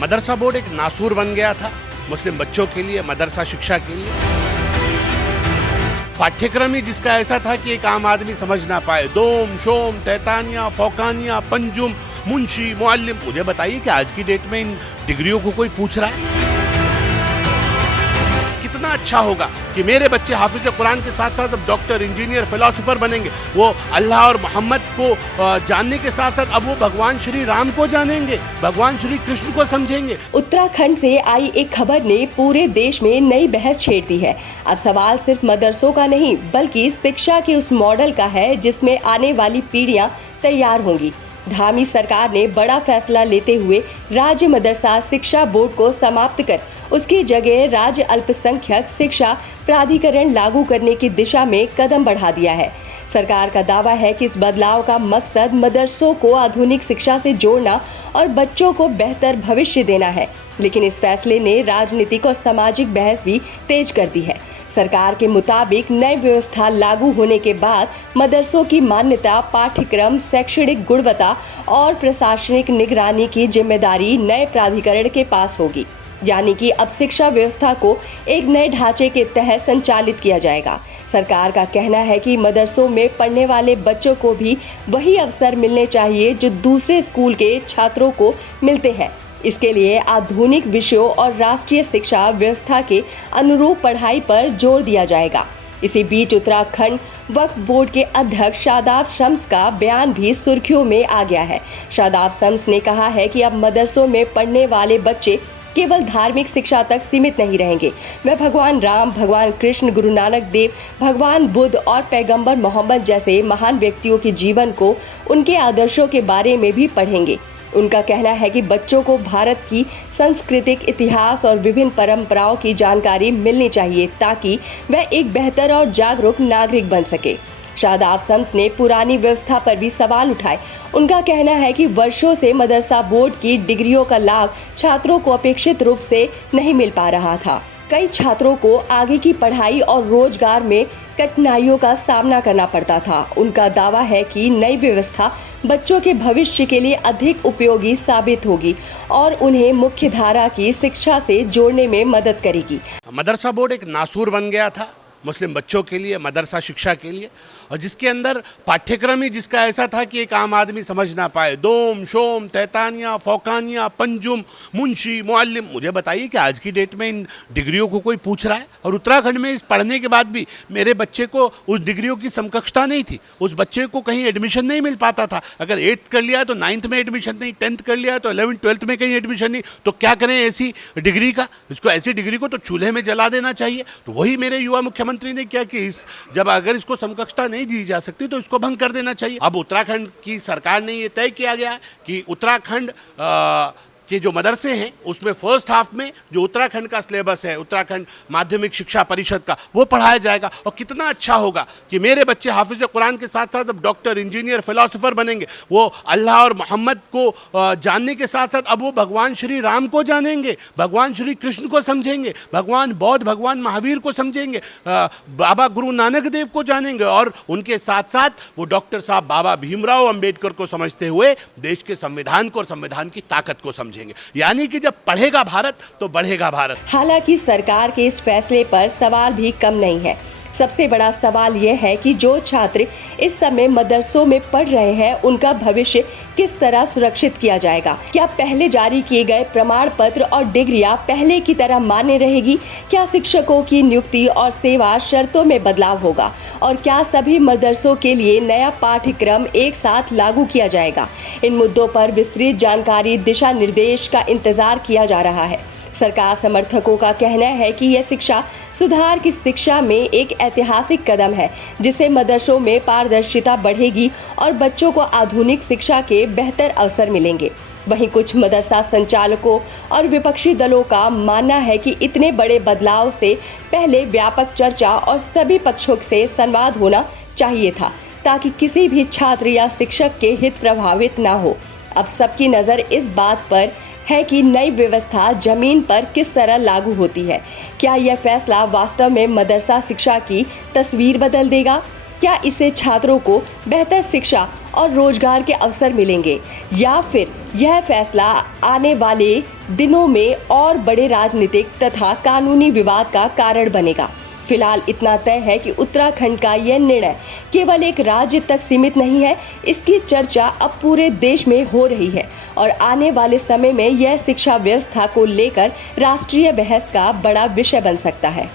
मदरसा board एक नासूर बन गया था मुस्लिम बच्चों के लिए, मदरसा शिक्षा के लिए। पाठ्यक्रम ही जिसका ऐसा था कि एक आम आदमी समझ ना पाए। दोम, शोम, तैतानिया, फौकानिया, पंजुम, मुंशी, मुअल्लिम। मुझे बताइए कि आज की डेट में इन डिग्रियों को कोई पूछ रहा है? कितना अच्छा होगा कि मेरे बच्चे हाफिज कुरान के साथ साथ अब डॉक्टर, इंजीनियर, फिलोसोफर बनेंगे। वो अल्लाह और मोहम्मद को जानने के साथ साथ अब वो भगवान श्री राम को जानेंगे, भगवान श्री कृष्ण को समझेंगे। उत्तराखंड से आई एक खबर ने पूरे देश में नई बहस छेड़ दी है। अब सवाल सिर्फ मदरसों का नहीं बल्कि शिक्षा के उस मॉडल का है जिसमें आने वाली पीढ़ियां तैयार होंगी। धामी सरकार ने बड़ा फैसला लेते हुए राज्य मदरसा शिक्षा बोर्ड को समाप्त कर उसकी जगह राज्य अल्पसंख्यक शिक्षा प्राधिकरण लागू करने की दिशा में कदम बढ़ा दिया है। सरकार का दावा है कि इस बदलाव का मकसद मदरसों को आधुनिक शिक्षा से जोड़ना और बच्चों को बेहतर भविष्य देना है। लेकिन इस फैसले ने राजनीतिक और सामाजिक बहस भी तेज कर दी है। सरकार के मुताबिक नई व्यवस्था लागू होने के बाद मदरसों की मान्यता, पाठ्यक्रम, शैक्षणिक गुणवत्ता और प्रशासनिक निगरानी की जिम्मेदारी नए प्राधिकरण के पास होगी। यानी कि अब शिक्षा व्यवस्था को एक नए ढांचे के तहत संचालित किया जाएगा। सरकार का कहना है कि मदरसों में पढ़ने वाले बच्चों को भी वही अवसर मिलने चाहिए जो दूसरे स्कूल के छात्रों को मिलते हैं। इसके लिए आधुनिक विषयों और राष्ट्रीय शिक्षा व्यवस्था के अनुरूप पढ़ाई पर जोर दिया जाएगा। इसी बीच उत्तराखंड वक्फ बोर्ड के अध्यक्ष शादाब शम्स का बयान भी सुर्खियों में आ गया है। शादाब शम्स ने कहा है कि अब मदरसों में पढ़ने वाले बच्चे केवल धार्मिक शिक्षा तक सीमित नहीं रहेंगे। वे भगवान राम, भगवान कृष्ण, गुरु नानक देव, भगवान बुद्ध और पैगंबर मोहम्मद जैसे महान व्यक्तियों के जीवन को, उनके आदर्शों के बारे में भी पढ़ेंगे। उनका कहना है कि बच्चों को भारत की सांस्कृतिक इतिहास और विभिन्न परंपराओं की जानकारी मिलनी चाहिए ताकि वह एक बेहतर और जागरूक नागरिक बन सके। शादाब शम्स ने पुरानी व्यवस्था पर भी सवाल उठाए। उनका कहना है कि वर्षों से मदरसा बोर्ड की डिग्रियों का लाभ छात्रों को अपेक्षित रूप से नहीं मिल पा रहा था। कई छात्रों को आगे की पढ़ाई और रोजगार में कठिनाइयों का सामना करना पड़ता था। उनका दावा है कि नई व्यवस्था बच्चों के भविष्य के लिए अधिक उपयोगी साबित होगी और उन्हें मुख्य धारा की शिक्षा से जोड़ने में मदद करेगी। मदरसा बोर्ड एक नासूर बन गया था मुस्लिम बच्चों के लिए, मदरसा शिक्षा के लिए, और जिसके अंदर पाठ्यक्रम ही जिसका ऐसा था कि एक आम आदमी समझ ना पाए। दोम, शोम, तैतानिया, फौकानिया, पंजुम, मुंशी, मुअल्लिम। मुझे बताइए कि आज की डेट में इन डिग्रियों को कोई पूछ रहा है? और उत्तराखंड में इस पढ़ने के बाद भी मेरे बच्चे को उस डिग्रियों की समकक्षता नहीं थी। उस बच्चे को कहीं एडमिशन नहीं मिल पाता था। अगर 8th कर लिया तो 9th में एडमिशन नहीं, 10th कर लिया तो 11th 12th में कहीं एडमिशन नहीं। तो क्या करें ऐसी डिग्री का? इसको ऐसी डिग्री को तो चूल्हे में जला देना चाहिए। तो वही मेरे युवा मुख्यमंत्री ने किया कि जब अगर इसको समकक्षता नहीं दी जा सकती तो इसको भंग कर देना चाहिए। अब उत्तराखंड की सरकार ने ये तय किया गया कि उत्तराखंड कि जो मदरसे हैं उसमें फर्स्ट हाफ में जो उत्तराखंड का सिलेबस है, उत्तराखंड माध्यमिक शिक्षा परिषद का, वो पढ़ाया जाएगा। और कितना अच्छा होगा कि मेरे बच्चे हाफिज कुरान के साथ साथ अब डॉक्टर, इंजीनियर, फिलोसोफर बनेंगे। वो अल्लाह और मोहम्मद को जानने के साथ साथ अब वो भगवान श्री राम को जानेंगे, भगवान श्री कृष्ण को समझेंगे, भगवान बौद्ध, भगवान महावीर को समझेंगे, बाबा गुरु नानक देव को जानेंगे, और उनके साथ साथ वो डॉक्टर साहब बाबा भीमराव अंबेडकर को समझते हुए देश के संविधान को और संविधान की ताकत को समझेंगे। यानी कि जब पढ़ेगा भारत तो बढ़ेगा भारत। हालांकि सरकार के इस फैसले पर सवाल भी कम नहीं है। सबसे बड़ा सवाल यह है कि जो छात्र इस समय मदरसों में पढ़ रहे हैं उनका भविष्य किस तरह सुरक्षित किया जाएगा। क्या पहले जारी किए गए प्रमाण पत्र और डिग्रियां पहले की तरह मान्य रहेगी? क्या शिक्षकों की नियुक्ति और सेवा शर्तों में बदलाव होगा? और क्या सभी मदरसों के लिए नया पाठ्यक्रम एक साथ लागू किया जाएगा? इन मुद्दों पर विस्तृत जानकारी, दिशा निर्देश का इंतजार किया जा रहा है। सरकार समर्थकों का कहना है कि यह शिक्षा सुधार की शिक्षा में एक ऐतिहासिक कदम है, जिससे मदरसों में पारदर्शिता बढ़ेगी और बच्चों को आधुनिक शिक्षा के बेहतर अवसर मिलेंगे। वहीं कुछ मदरसा संचालकों और विपक्षी दलों का मानना है कि इतने बड़े बदलाव से पहले व्यापक चर्चा और सभी पक्षों से संवाद होना चाहिए था, ताकि किसी भी छात्र या शिक्षक के हित प्रभावित न हो। अब सबकी नज़र इस बात पर है कि नई व्यवस्था जमीन पर किस तरह लागू होती है। क्या यह फैसला वास्तव में मदरसा शिक्षा की तस्वीर बदल देगा? क्या इससे छात्रों को बेहतर शिक्षा और रोजगार के अवसर मिलेंगे, या फिर यह फैसला आने वाले दिनों में और बड़े राजनीतिक तथा कानूनी विवाद का कारण बनेगा। फिलहाल इतना तय है कि उत्तराखंड का यह निर्णय केवल एक राज्य तक सीमित नहीं है, इसकी चर्चा अब पूरे देश में हो रही है और आने वाले समय में यह शिक्षा व्यवस्था को लेकर राष्ट्रीय बहस का बड़ा विषय बन सकता है।